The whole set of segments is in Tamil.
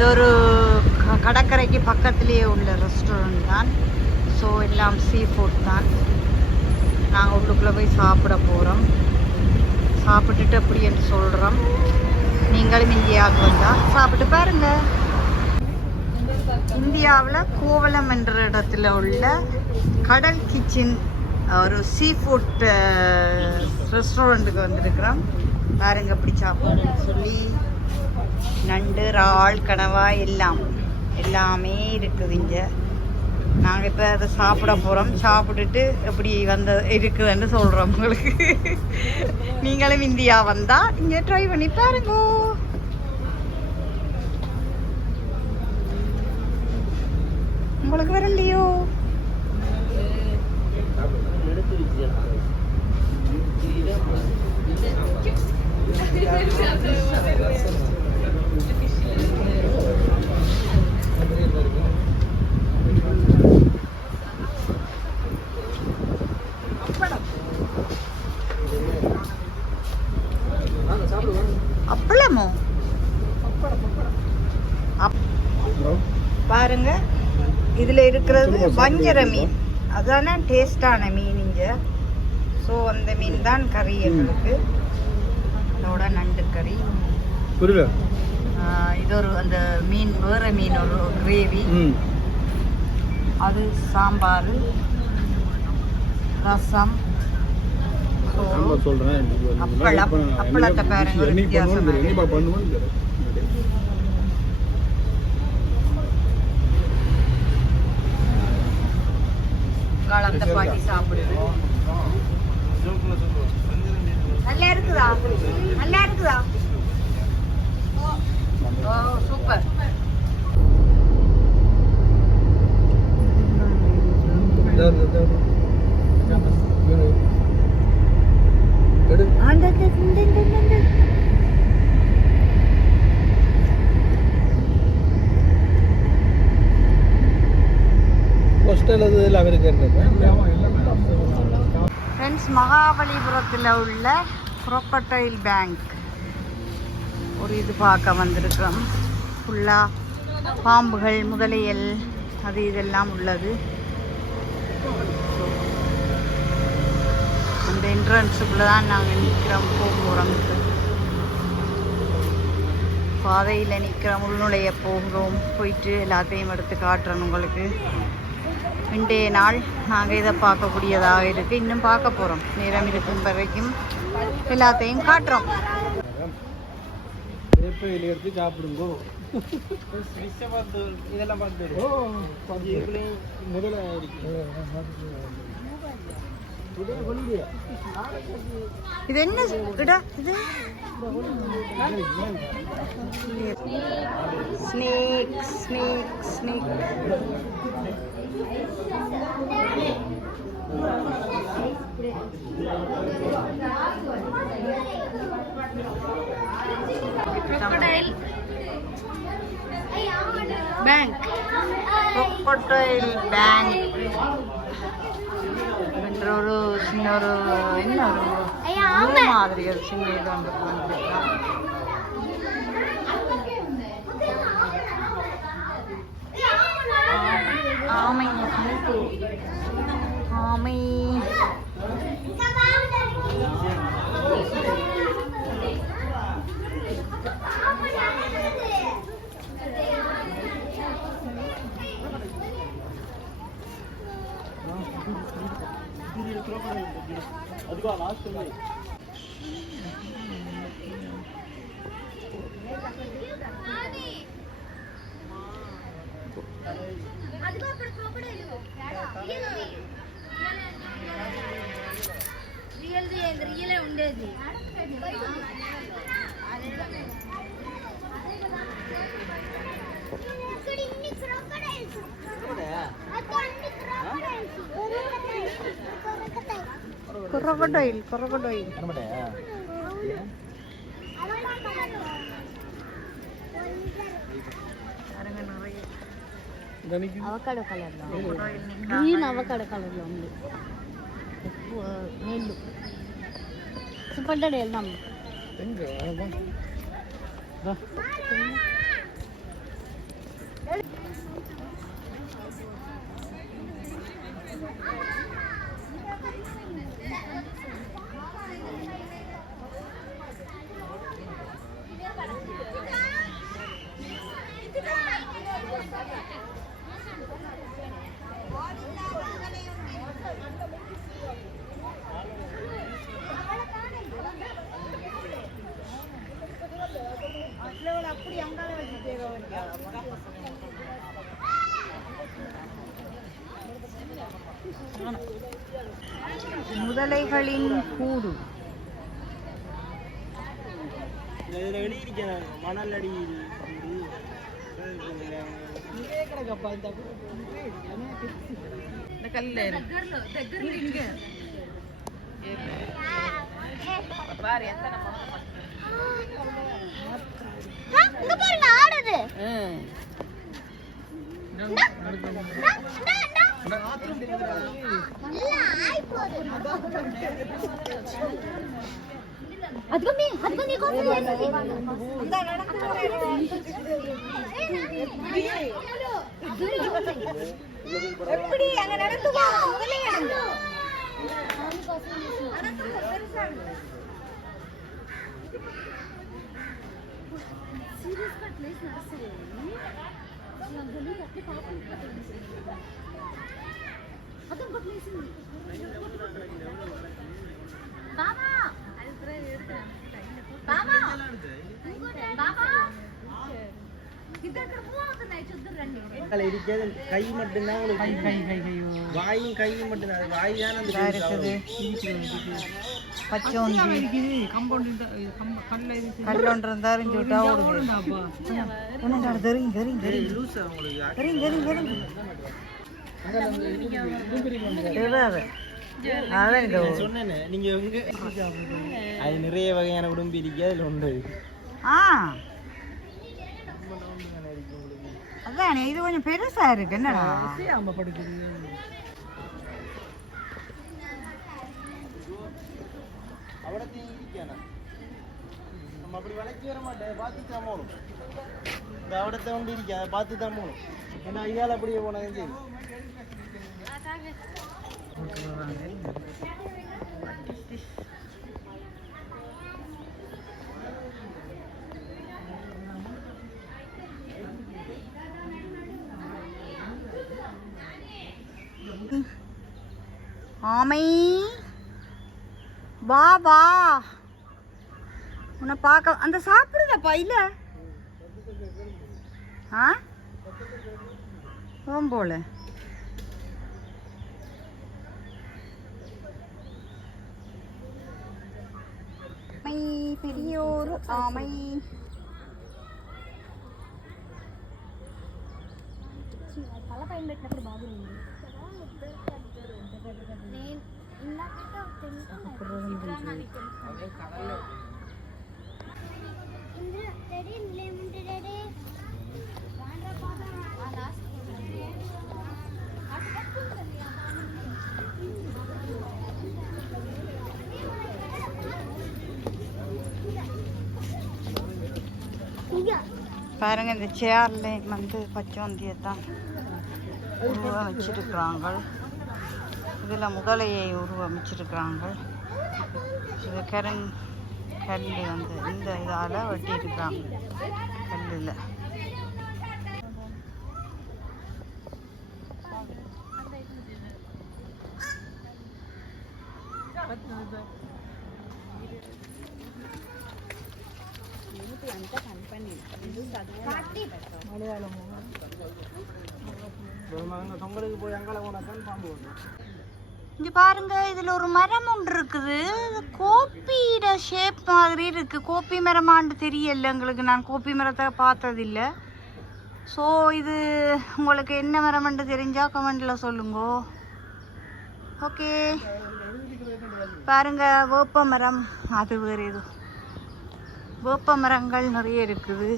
இது ஒரு கடற்கரைக்கு பக்கத்துலேயே உள்ள ரெஸ்டாரண்ட் தான். ஸோ எல்லாம் சீ ஃபுட் தான். நாங்கள் உள்ளுக்குள்ளே போய் சாப்பிட போகிறோம். சாப்பிட்டுட்டு அப்படி என்று சொல்கிறோம். நீங்களும் இந்தியாவுக்கு வந்தால் சாப்பிட்டு பாருங்கள். இந்தியாவில் கோவளம் என்ற இடத்துல உள்ள கடல் கிச்சன் ஒரு சீ ஃபுட் ரெஸ்டாரண்ட்டுக்கு வந்திருக்கிறோம். பாருங்க எப்படி சாப்பிடுன்னு சொல்லி. நண்டு, இறால், கனவா எல்லாமே இருக்குது இங்கே. நாங்கள் இப்போ அதை சாப்பிட போகிறோம். சாப்பிட்டுட்டு எப்படி இருக்குதுன்னு சொல்கிறோம் உங்களுக்கு. நீங்களும் இந்தியா வந்தால் இங்கே ட்ரை பண்ணி பாருங்க. உங்களுக்கு வரலையோ? அப்பளமோ? பாருங்க, இதில் இருக்கிறது வஞ்சர மீன். அதான டேஸ்டான மீன் இங்கே. ஸோ அந்த மீன் தான் கறி எங்களுக்கு. அதோட நண்டு கறி. இது ஒரு அந்த மீன், வேற மீன் ஒரு கிரேவி. அது சாம்பார், ரசம், அப்பளம். அப்பளத்தை பாருங்க ஒரு வித்தியாசம். காலத்தை பாட்டி சாப்பிடுது. நல்லா இருக்குதா? நல்லா இருக்குதா? ஓ சூப்பர். ஃப்ரெண்ட்ஸ், மகாபலிபுரத்தில் உள்ள குரோக்கடைல் பேங்க் ஒரு இது பார்க்க வந்திருக்கிறோம். ஃபுல்லாக பாம்புகள், முதலையல், அது இதெல்லாம் உள்ளது. அந்த என்ட்ரன்ஸுக்குள்ளே தான் நாங்கள் நிற்கிறோம், போகிறோம். பாதையில் நிற்கிறோம், உள்நுழைய போகிறோம். போயிட்டு எல்லாத்தையும் எடுத்து காட்டுறோம் உங்களுக்கு. இன்றைய நாள் நாங்கள் இதை பார்க்கக்கூடியதாக இருக்குது. இன்னும் பார்க்க போகிறோம். நேரம் இருக்கும் வரைக்கும் எல்லாத்தையும் காட்டுறோம். எடுத்து சாப்பிடுங்கோ. இதெல்லாம் பார்த்து முதல்ல இது என்ன இடா? இது snake snake snake. crocodile bank. crocodile bank என்ற ஒரு சின்ன ஒரு என்ன ஒரு மாதிரி ஒரு சின்ன இது வந்து ஆமை. ஆமை அதுவா லாஸ்ட் రియల్ ఉండేది. crocodile అవకాడో కలర్లో, గ్రీన్ అవకాడో కలర్లో ఉంది. నీళ్ళు సుపడ్డాడు. వెళ్దాం. முதலைகளின் கூடு. மணல் அடி இந்த கல்ல இங்க பாரு எத்தனை இங்க பாருங்க ஆடுது. எப்படி அங்க நடந்துவா கை மட்டும்தான் வாயும் கையும் மட்டும்தான். வாய் தான் பச்சோந்தி கல்லொன்று இருந்தாலும் சுட்டா சொன்னேன். நீங்க அது நிறைய வகையான உடம்பு இருக்கு. அதுல உண்டு. அதானே இது கொஞ்சம் பெருசா இருக்கு. என்னடா நம்ம அப்படி வளைக்கி வர மாட்டேன். பார்த்து தான் போகணும். இந்த அவடத்தை வந்து இருக்கு. அதை பார்த்து தான் போகணும். ஏன்னா இதால் அப்படியே போனது சரி. ஆமை வா வா உன்னை பார்க்க அந்த சாப்பிடுதப்பா இல்ல போல பெரியோரு ஆமை பல பயன்படுத்தினప్పుడు பாபு பாருங்க இந்த சேர்ல வந்து பச்சோந்தியை தான் உருவமைச்சிருக்கிறாங்க. இதில் முதலையை உருவமைச்சிருக்கிறாங்க. இது கல் வந்து இந்த இதால் வெட்டி இருக்கிறாங்க கல்லில். இங்க பாருங்க, இதுல ஒரு மரம் ஒன்று இருக்குது. கோப்பியோட ஷேப் மாதிரி இருக்கு. கோப்பி மரமான்னு தெரியல எங்களுக்கு. நான் கோப்பி மரத்தை பார்த்ததில்லை. ஸோ இது உங்களுக்கு என்ன மரம்னு தெரிஞ்சா கமெண்ட்ல சொல்லுங்க. ஓகே, பாருங்க வேப்ப மரம். அது வேறு ஏதோ வேப்ப மரங்கள் நிறைய இருக்குது.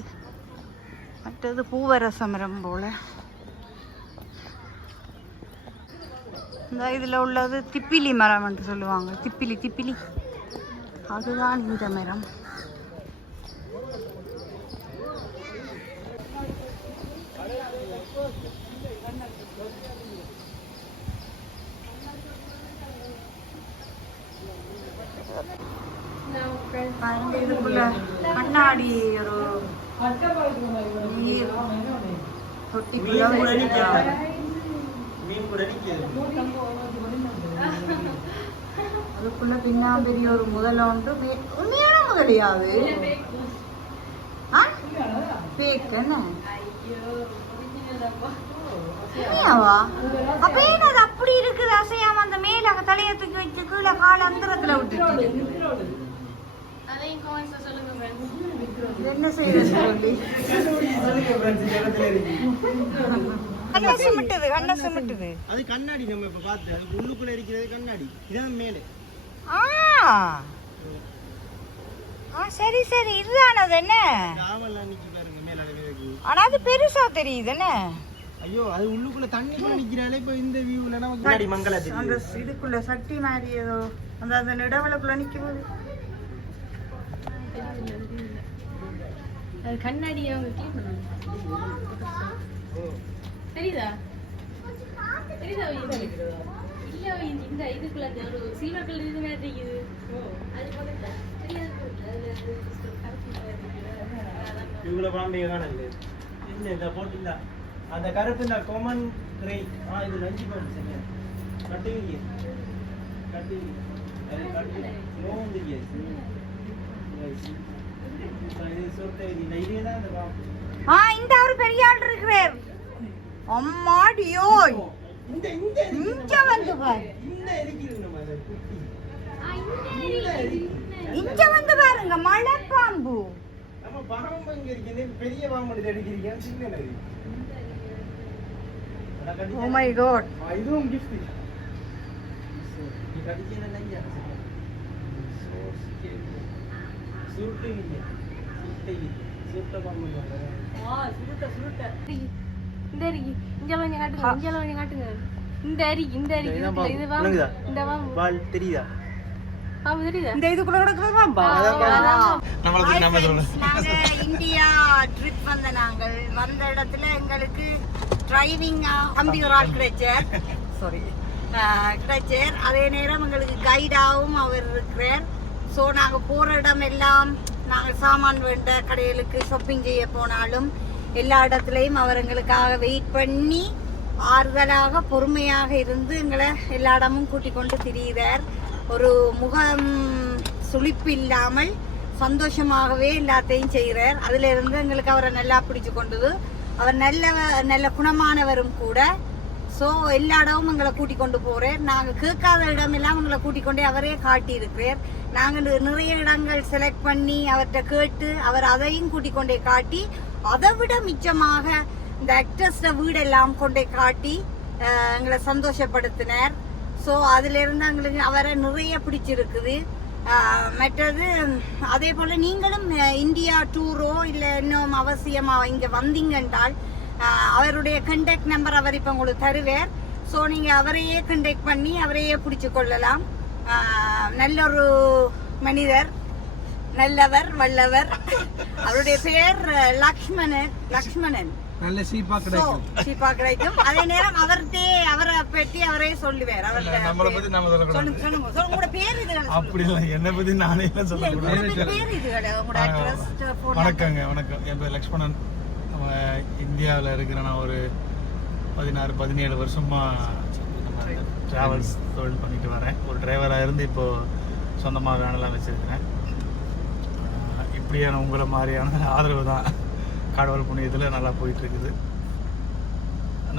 மற்றது பூவரச மரம் போல. இந்த இதில் உள்ளது திப்பிலி மரம் என்று சொல்லுவாங்க. திப்பிலி அதுதான் இந்த மரம். இதுக்குள்ள கண்ணாடி ஒரு நீர் தொட்டிக்குள்ள அதுக்குள்ள பின்னா பெரிய ஒரு முதல உண்டு. உண்மையான முதலையாது பேக்கன்னு உண்மையாவா? அப்ப ஏன் அது அப்படி இருக்குது அசையாம அந்த மேல தலையை தூக்கி வச்சு கீழே கால அந்தரத்துல விட்டுட்டு என்ன செய்யறது சொல்லி கண்ணை சுமிட்டுது அது கண்ணாடி நம்ம இப்ப பார்த்து அது உள்ளுக்குள்ள இருக்கிறது கண்ணாடி இதான் மேலே சரி சரி இதுதான் அது என்ன ராவெல்லாம் நிக்கி பாருங்க மேல இருக்கு ஆனா அது பெருசா தெரியுது என்ன ஐயோ அது உள்ளுக்குள்ள தண்ணிக்குள்ள நிக்கிறாளே இப்ப இந்த வியூல நமக்கு கண்ணாடி மங்களா தெரியுது அந்த இதுக்குள்ள சட்டி மாதிரி ஏதோ அந்த நெடவலுக்குள்ள நிக்கும்போது அது கண்ணாடி அவங்க க்ளீன் பண்ணுவாங்க. தெரியுதா தெரியுதா இல்ல இந்த இதுக்குள்ள ஒரு சில்வர் கலர் இது மாதிரி இருக்குது அது போல இவ்வளோ பாம்பே காணல என்ன இந்த போட்டுல அந்த கருப்பு இந்த காமன் கிரே இது லஞ்சி போட்டு கட்டுவீங்க அது கட்டு நோவுங்க இது சொத்தை இது இதேதான் அந்த பாம்பு இந்த ஒரு பெரிய ஆள் இருக்கிறார் அம்மாடியோ இந்த இங்க வந்து பாரு இந்த இருக்குது நம்ம அந்த குட்டி இங்க வந்து பாருங்க மலை பாம்பு நம்ம பாம்பு இங்க இருக்குது பெரிய பாம்பு எடுக்கிறீங்க சின்ன ஓ மை காட் இதுவும் கிஃப்ட் இது கடிச்சேனா நையா சுருட்ட பாம்பு சுருட்ட இந்த அரிக்கு இங்க கொஞ்சம் காட்டுங்க இந்த அரிக்கு இது வாங்க இந்த வாங்க பால் தெரியுதா பாம்பு தெரியுதா இந்த இதுக்குள்ள கிடக்குறது பாம்பா நாங்க இந்தியா ட்ரிப் வந்த நாங்கள் வந்த இடத்துல எங்களுக்கு டிரைவிங் அம்பி ஒரு ஆள் கிடைச்சார் கிடைச்சார் அதே நேரம் எங்களுக்கு கைடாவும் அவர் இருக்கிறார் ஸோ நாங்கள் போகிற இடம் எல்லாம் நாங்கள் சாமான் வேண்ட கடைகளுக்கு ஷாப்பிங் செய்ய போனாலும் எல்லா இடத்துலையும் அவர் எங்களுக்காக வெயிட் பண்ணி ஆறுதலாக பொறுமையாக இருந்து எங்களை எல்லா இடமும் கூட்டிக் கொண்டு திரிகிறார் ஒரு முகம் சுளிப்பு இல்லாமல் சந்தோஷமாகவே எல்லாத்தையும் செய்கிறார் அதுல இருந்து எங்களுக்கு அவரை நல்லா பிடிச்சு கொண்டது அவர் நல்ல குணமானவரும் கூட ஸோ எல்லா இடமும் எங்களை கூட்டிக் கொண்டு போறார் நாங்கள் கேட்காத இடமெல்லாம் எங்களை கூட்டிக் கொண்டே அவரே காட்டி இருக்கிறார் நாங்கள் நிறைய இடங்கள் செலக்ட் பண்ணி அவர்கிட்ட கேட்டு அவர் அதையும் கூட்டிக் கொண்டே காட்டி அதை விட மிச்சமாக இந்த ஆக்டர்ஸ் வீடெல்லாம் கொண்டே காட்டி எங்களை சந்தோஷப்படுத்தினார் ஸோ அதுல இருந்து எங்களுக்கு அவரை நிறைய பிடிச்சிருக்குது மற்றது அதே போல நீங்களும் இந்தியா டூரோ இல்லை இன்னும் அவசியமா இங்க வந்தீங்க என்றால் அவருடைய கண்டாக்ட் நம்பர் அவர் இப்ப உங்களுக்கு தருவார் ஸோ நீங்க அவரையே கண்டாக்ட் பண்ணி அவரையே பிடிச்சு கொள்ளலாம் நல்ல ஒரு மனிதர் நல்லவர் வல்லவர் அவருடைய பெயர் லக்ஷ்மணன் நல்ல சீப்பா கிடைக்கும் அதே நேரம் அவரை பற்றி அவரே சொல்லுவார் நம்மளை பத்தி நாம சொல்லுங்க உங்களோட பேர் இது அப்படி இல்லை என்னை பத்தி நானே வணக்கங்க வணக்கம் என் பேர் லக்ஷ்மணன் இந்தியாவில் இருக்கிற நான் ஒரு 16-17 வருஷமா டிராவல்ஸ் தொழில் பண்ணிட்டு வரேன் ஒரு டிரைவராக இருந்து இப்போ சொந்தமாக வேனெல்லாம் வச்சிருக்கிறேன் இப்படியான உங்களை மாதிரியான ஆதரவு தான் கடவுள் புண்ணியத்தில் நல்லா போயிட்டு இருக்குது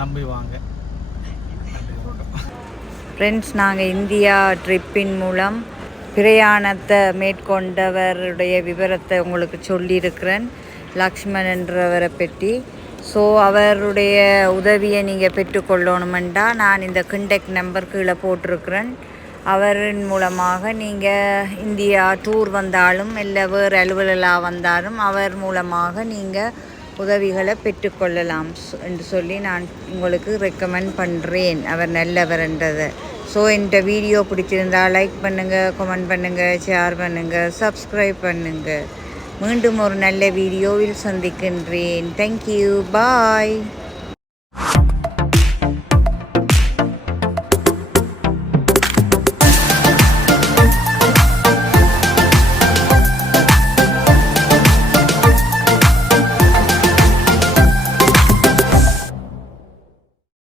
நம்பி வாங்க. ஃப்ரெண்ட்ஸ் நாங்கள் இந்தியா ட்ரிப்பின் மூலம் பிரயாணத்தை மேற்கொண்டவருடைய விவரத்தை உங்களுக்கு சொல்லியிருக்கிறேன் லக்ஷ்மண் என்றவரை பற்றி. ஸோ அவருடைய உதவியை நீங்கள் பெற்றுக்கொள்ளணுமெண்டா நான் இந்த கண்டாக்ட் நம்பர் கீழே போட்டிருக்கிறேன். அவரின் மூலமாக நீங்கள் இந்தியா டூர் வந்தாலும் இல்லை வேறு அலுவலாக வந்தாலும் அவர் மூலமாக நீங்கள் உதவிகளை பெற்றுக்கொள்ளலாம் என்று சொல்லி நான் உங்களுக்கு ரெக்கமெண்ட் பண்ணுறேன். அவர் நல்லவர்ன்றதை. ஸோ இந்த வீடியோ பிடிச்சிருந்தால் லைக் பண்ணுங்கள், கமெண்ட் பண்ணுங்கள், ஷேர் பண்ணுங்கள், சப்ஸ்கிரைப் பண்ணுங்கள். மீண்டும் ஒரு நல்ல வீடியோவில் சந்திக்கின்றேன். தேங்க்யூ, பாய்.